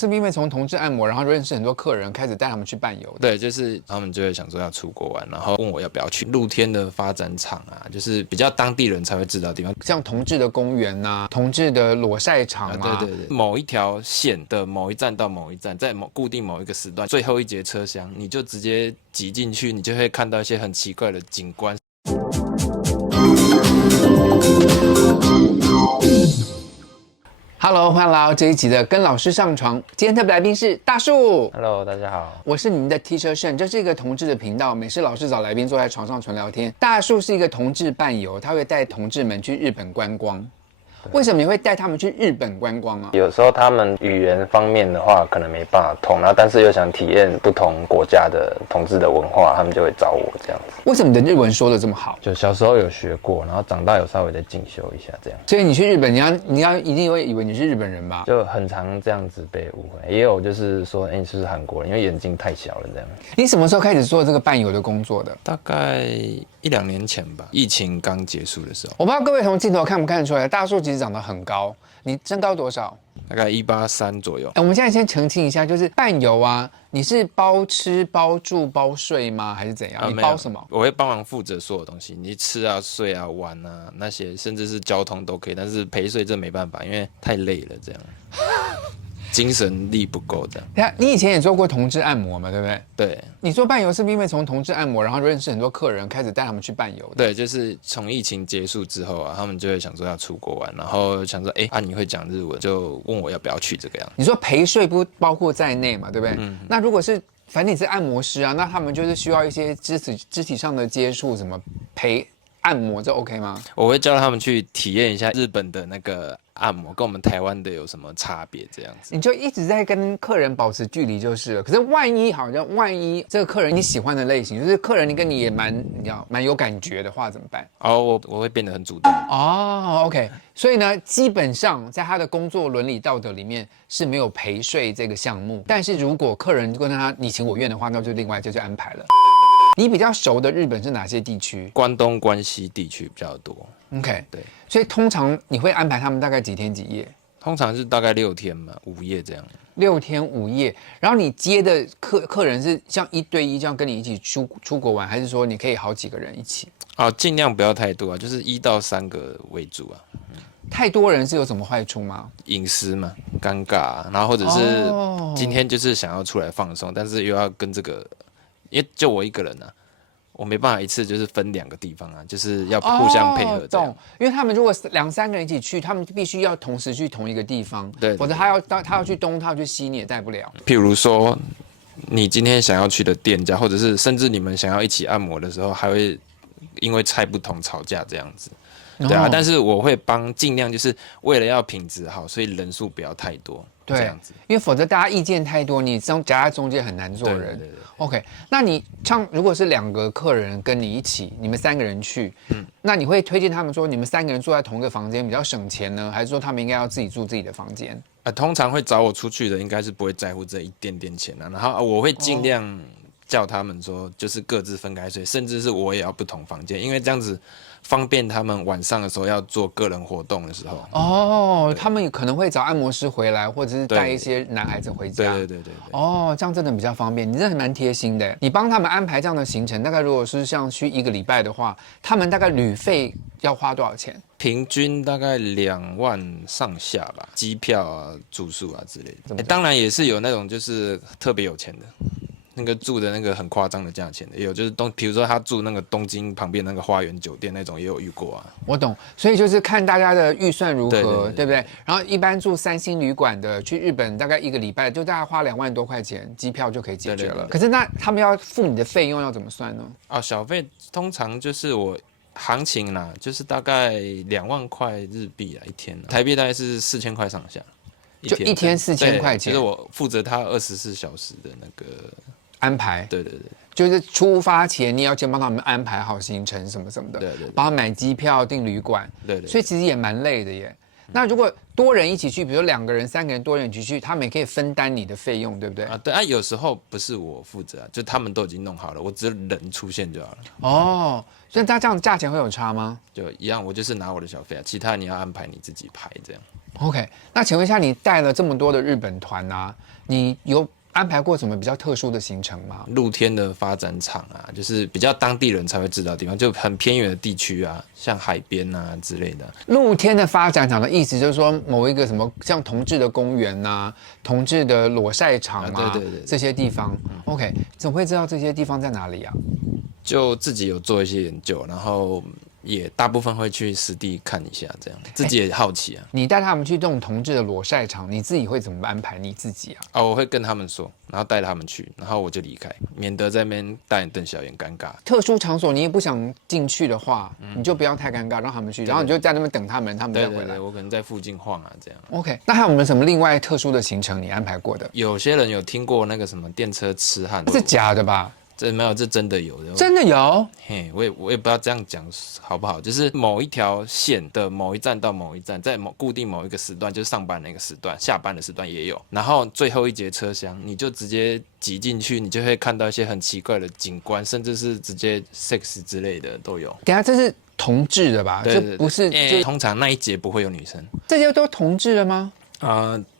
是不是因为从同志按摩，然后认识很多客人，开始带他们去伴游？对，就是他们就会想说要出国玩，然后问我要不要去露天的发展场啊，就是比较当地人才会知道的地方，像同志的公园呐、同志的裸晒场啊，对，某一条线的某一站到某一站，在固定某一个时段，最后一节车厢，你就直接挤进去，你就会看到一些很奇怪的景观。Hello， 欢迎来到这一集的跟老师上床。今天特别来宾是大树。Hello， 大家好，我是你们的 Teacher Shen，这是一个同志的频道，每次老师找来宾坐在床上纯聊天。大树是一个同志伴游，他会带同志们去日本观光。为什么你会带他们去日本观光啊？有时候他们语言方面的话可能没办法通，然后但是又想体验不同国家的同志的文化，他们就会找我这样子。为什么你的日文说的这么好？就小时候有学过，然后长大有稍微的进修一下这样。所以你去日本，你要一定会以为你是日本人吧？就很常这样子被误会，也有就是说，你是不是韩国人？因为眼睛太小了这样。你什么时候开始做这个伴游的工作的？大概1-2年前吧，疫情刚结束的时候，我不知道各位从镜头看不看得出来，大树其实长得很高。你身高多少？大概183左右。我们现在先澄清一下，就是伴游啊，你是包吃包住包睡吗？还是怎样？你包什么？我会帮忙负责所有东西，你吃啊、睡啊、玩啊那些，甚至是交通都可以。但是陪睡这没办法，因为太累了，这样精神力不够这样。你以前也做过同志按摩嘛，对不对？对。你做伴游是不是因为从同志按摩，然后认识很多客人，开始带他们去伴游？对，就是从疫情结束之后啊，他们就会想说要出国玩，然后想说，你会讲日文，就问我要不要去这个样子。你说陪睡不包括在内嘛，对不对？那如果是反正你是按摩师啊，那他们就是需要一些肢体上的接触，什么陪按摩，这 OK 吗？我会叫他们去体验一下日本的那个按摩，跟我们台湾的有什么差别？这样子，你就一直在跟客人保持距离就是了。可是万一这个客人你喜欢的类型，就是客人跟你也蛮有感觉的话，怎么办？我会变得很主动。OK， 所以呢，基本上在他的工作伦理道德里面是没有陪睡这个项目。但是如果客人跟他你情我愿的话，那就另外就安排了。你比较熟的日本是哪些地区？关东、关西地区比较多。OK， 对，所以通常你会安排他们大概几天几夜？通常是大概6天嘛，5夜这样。6天5夜，然后你接的客人是像1对1这样跟你一起出国玩，还是说你可以好几个人一起？尽量不要太多啊，就是1到3个为主啊。太多人是有什么坏处吗？隐私嘛，尴尬啊，然后或者是今天就是想要出来放松，但是又要跟这个，因为就我一个人啊。我没办法一次就是分2个地方啊，就是要互相配合。懂，因为他们如果2、3个人一起去，他们必须要同时去同一个地方，对，否则他要去东，他要去西，你也带不了。譬如说，你今天想要去的店家，或者是甚至你们想要一起按摩的时候，还会因为菜不同吵架这样子。对啊，但是我会尽量就是为了要品质好，所以人数不要太多。对，这样子，因为否则大家意见太多，你夹在中间很难做人。对 OK， 那你如果是2个客人跟你一起，你们3个人去，那你会推荐他们说你们3个人住在同一个房间比较省钱呢，还是说他们应该要自己住自己的房间？通常会找我出去的应该是不会在乎这一点点钱啊，然后我会尽量叫他们说就是各自分开睡，甚至是我也要不同房间，因为这样子方便他们晚上的时候要做个人活动的时候。他们可能会找按摩师回来，或者是带一些男孩子回家。对。这样真的比较方便，你真的很蛮贴心的。你帮他们安排这样的行程，大概如果是像去1个礼拜的话，他们大概旅费要花多少钱？平均大概2万上下吧，机票啊、住宿啊之类的。当然也是有那种就是特别有钱的。那个住的那个很夸张的价钱的也有，就是比如说他住那个东京旁边那个花园酒店那种也有遇过啊。我懂，所以就是看大家的预算如何，对不对？然后一般住3星旅馆的，去日本大概1个礼拜就大概花2万多块钱，机票就可以解决了。可是那他们要付你的费用要怎么算呢？小费通常就是我行情啦，就是大概2万块日币啊，1天台币大概是4000块上下。就1天4000块钱。就是我负责他24小时的那个安排。对，就是出发前你要先帮他们安排好行程什么什么的，对，帮他买机票订旅馆，对，所以其实也蛮累的耶。那如果多人一起去，比如说2个人、3个人多人一起去，他们也可以分担你的费用，对不对？对啊，有时候不是我负责就他们都已经弄好了，我只是人出现就好了。所以他这样价钱会有差吗？就一样，我就是拿我的小费啊，其他你要安排你自己排这样。OK，那请问一下，你带了这么多的日本团啊，你有安排过什么比较特殊的行程吗？露天的发展场啊，就是比较当地人才会知道的地方，就很偏远的地区啊，像海边啊之类的。露天的发展场的意思就是说，某一个什么像同志的公园呐、同志的裸晒场啊，对这些地方。OK，怎么会知道这些地方在哪里啊？就自己有做一些研究，然后也大部分会去实地看一下，这样自己也好奇啊。你带他们去这种同志的裸晒场，你自己会怎么安排你自己啊？我会跟他们说，然后带他们去，然后我就离开，免得在那边大眼瞪小眼，尴尬。特殊场所你也不想进去的话，你就不要太尴尬，让他们去，然后你就在那边等他们，他们再回来。对，我可能在附近晃啊，这样。OK，那还有没有什么另外特殊的行程你安排过的？有些人有听过那个什么电车痴汉，是假的吧？这没有，这真的有的。真的有？嘿，我也不知道这样讲好不好，就是某一条线的某一站到某一站，在固定某一个时段，就是上班那个时段，下班的时段也有。然后最后一节车厢，你就直接挤进去，你就会看到一些很奇怪的景观，甚至是直接 sex 之类的都有。等一下这是同志的吧？对，这不是，通常那一节不会有女生。这些都同志的吗？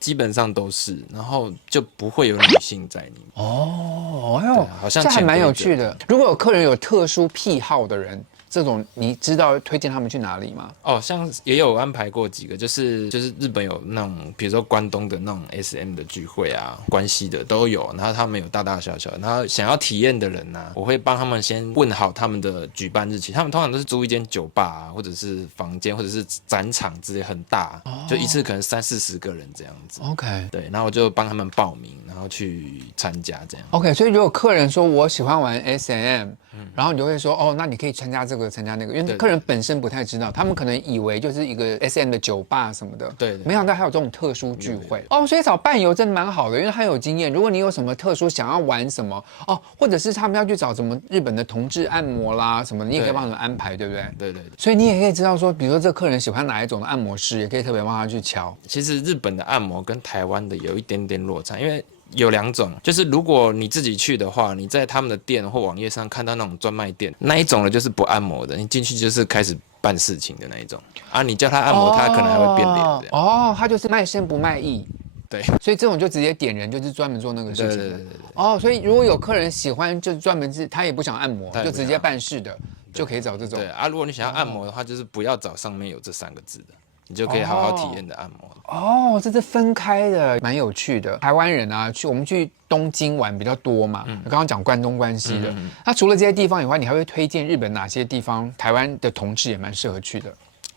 基本上都是，然后就不会有女性在里面。哦，哎呦，好像这还蛮有趣的。如果有客人有特殊癖好的人，这种你知道推荐他们去哪里吗？像也有安排过几个，就是日本有那种，比如说关东的那种 SM 的聚会啊，关西的都有，然后他们有大大小小，然后想要体验的人呢、我会帮他们先问好他们的举办日期，他们通常都是租一间酒吧啊，或者是房间，或者是展场之类很大，就一次可能30-40个人这样子。OK， 对，然后我就帮他们报名，然后去参加这样。OK， 所以如果客人说我喜欢玩 SM，然后你就会说哦，那你可以参加这个参加那个，因为客人本身不太知道，他们可能以为就是一个 SM 的酒吧什么的，对，没想到还有这种特殊聚会哦，所以找伴游真的蛮好的，因为他有经验。如果你有什么特殊想要玩什么哦，或者是他们要去找什么日本的同志按摩啦什么的，你也可以帮他们安排，对不对？对。所以你也可以知道说，比如说这客人喜欢哪一种的按摩师，也可以特别帮他去敲。其实日本的按摩跟台湾的有一点点落差，因为有两种，就是如果你自己去的话，你在他们的店或网页上看到那种专卖店，那一种的就是不按摩的，你进去就是开始办事情的那一种啊，你叫他按摩，他可能还会变脸的。哦，他就是卖身不卖艺。对，所以这种就直接点人，就是专门做那个事情。对。哦，所以如果有客人喜欢，就专门是他也不想按摩，就直接办事的，就可以找这种。对啊，如果你想要按摩的话，就是不要找上面有这3个字的，你就可以好好体验的按摩。哦，这是分开的，蛮有趣的。台湾人啊，我们去东京玩比较多嘛，刚刚讲关东关西的。那除了这些地方以外，你还会推荐日本哪些地方？台湾的同志也蛮适合去的。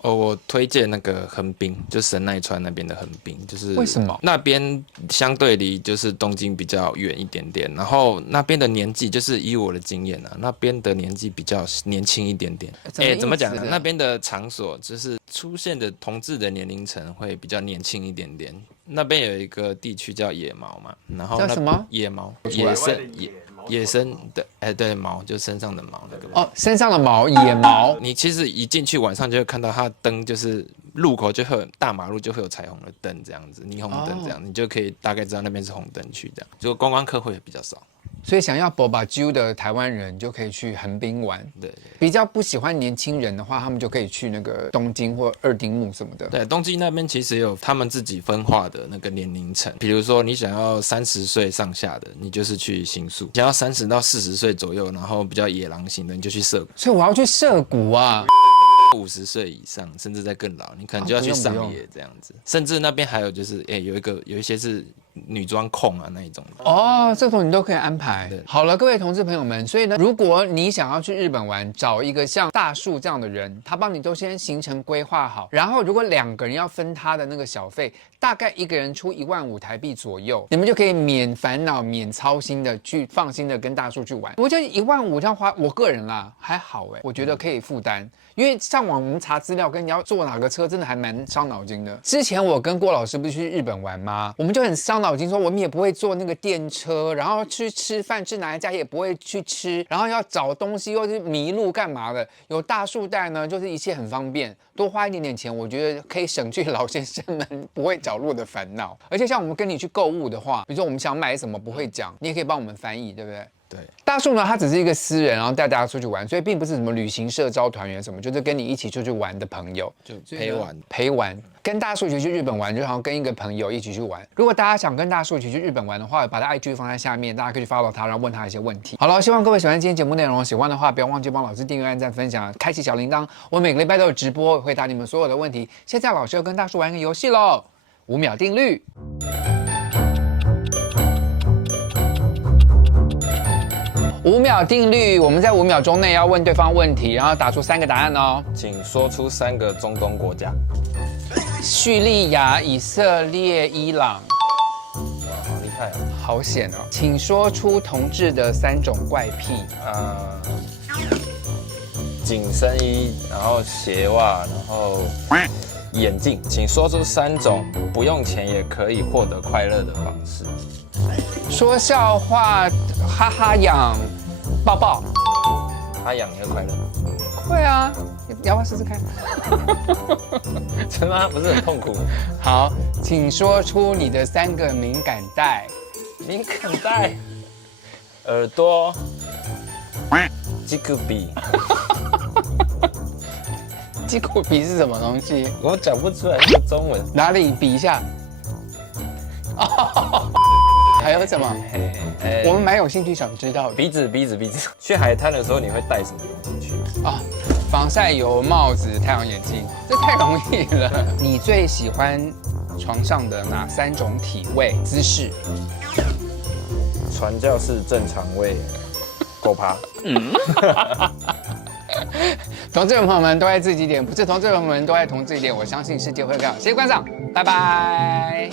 我推荐那个横滨，就神奈川那边的横滨，就是为什么那边相对离就是东京比较远一点点，然后那边的年纪就是以我的经验啊，那边的年纪比较年轻一点点。怎么讲呢？那边的场所就是出现的同志的年龄层会比较年轻一点点。那边有一个地区叫野毛嘛，然后叫什么？野毛，野生的，对，毛就身上的毛那个毛。哦，身上的毛，野毛。你其实一进去晚上就会看到它的灯，就是路口就会有大马路就会有彩虹的灯这样子，霓虹灯这样，你就可以大概知道那边是红灯区这样。就观光客会比较少。所以想要 boba Q 的台湾人就可以去横滨玩。对。比较不喜欢年轻人的话，他们就可以去那个东京或二丁目什么的。对，东京那边其实有他们自己分化的那个年龄层，比如说你想要30岁上下的，你就是去新宿；想要30到40岁左右，然后比较野狼型的，你就去涩谷。所以我要去涩谷啊。50岁以上，甚至再更老，你可能就要去上野这样子。甚至那边还有就是，有一些是女装控啊那一种的。哦，这种你都可以安排。好了，各位同志朋友们，所以呢，如果你想要去日本玩，找一个像大树这样的人，他帮你都先行程规划好，然后如果2个人要分他的那个小费，大概1个人出15000台币左右，你们就可以免烦恼、免操心的去放心的跟大树去玩。我觉得15000这样花，我个人啦还好哎，我觉得可以负担。因为上网我们查资料，跟你要坐哪个车，真的还蛮伤脑筋的。之前我跟郭老师不是去日本玩吗？我们就很伤脑筋，说我们也不会坐那个电车，然后去吃饭，吃哪一家也不会去吃，然后要找东西又是迷路干嘛的。有大树带呢，就是一切很方便，多花一点点钱，我觉得可以省去老先生们不会找路的烦恼。而且像我们跟你去购物的话，比如说我们想买什么不会讲，你也可以帮我们翻译，对不对？对，大树呢，他只是一个私人，然后带大家出去玩，所以并不是什么旅行社招团员什么，就是跟你一起出去玩的朋友，就陪玩。陪玩。跟大树一起去日本玩，就好像跟一个朋友一起去玩。如果大家想跟大树一起去日本玩的话，把他 IG 放在下面，大家可以去 follow 他，然后问他一些问题。好了，希望各位喜欢今天节目内容，喜欢的话不要忘记帮老师订阅、按赞、分享、开启小铃铛。我每个礼拜都有直播，回答你们所有的问题。现在老师要跟大树玩一个游戏喽，5秒定律。5秒定律，我们在5秒钟内要问对方问题，然后打出3个答案哦。请说出3个中东国家。叙利亚、以色列、伊朗。哇，好厉害哦！好险哦！请说出同志的3种怪癖。紧身衣，然后鞋袜，然后眼镜。请说出3种不用钱也可以获得快乐的方式。说笑话，哈哈痒，抱抱。他痒你会快乐？会啊，要不要试试看？真的吗？不是很痛苦？好，请说出你的3个敏感带。敏感带，耳朵，鸡骨鼻。鸡骨鼻是什么东西？我讲不出来这个中文。哪里比一下？哦，还有什么？我们蛮有兴趣想知道的。鼻子。去海滩的时候你会带什么东西去？啊，防晒油、帽子、太阳眼镜，这太容易了。你最喜欢床上的哪3种体位姿势？传教士正常位，狗爬。同志们朋友们都爱自己一点，不是同志朋友们都爱同志一点。我相信世界会更好。谢谢观赏，拜拜。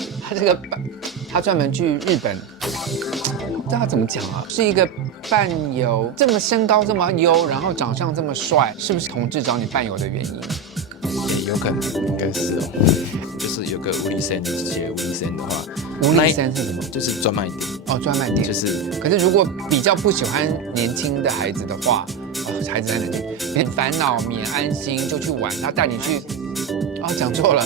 他专门去日本，不知道他怎么讲啊？是一个伴游，这么身高这么优，然后长相这么帅，是不是同志找你伴游的原因？也有可能，应该是哦。就是有个吴立森，就是写吴立森的话，吴立森是什么？就是专卖店哦，专卖店。就是，可是如果比较不喜欢年轻的孩子的话，孩子在哪里？免烦恼、免安心就去玩，他带你去。哦，讲错了。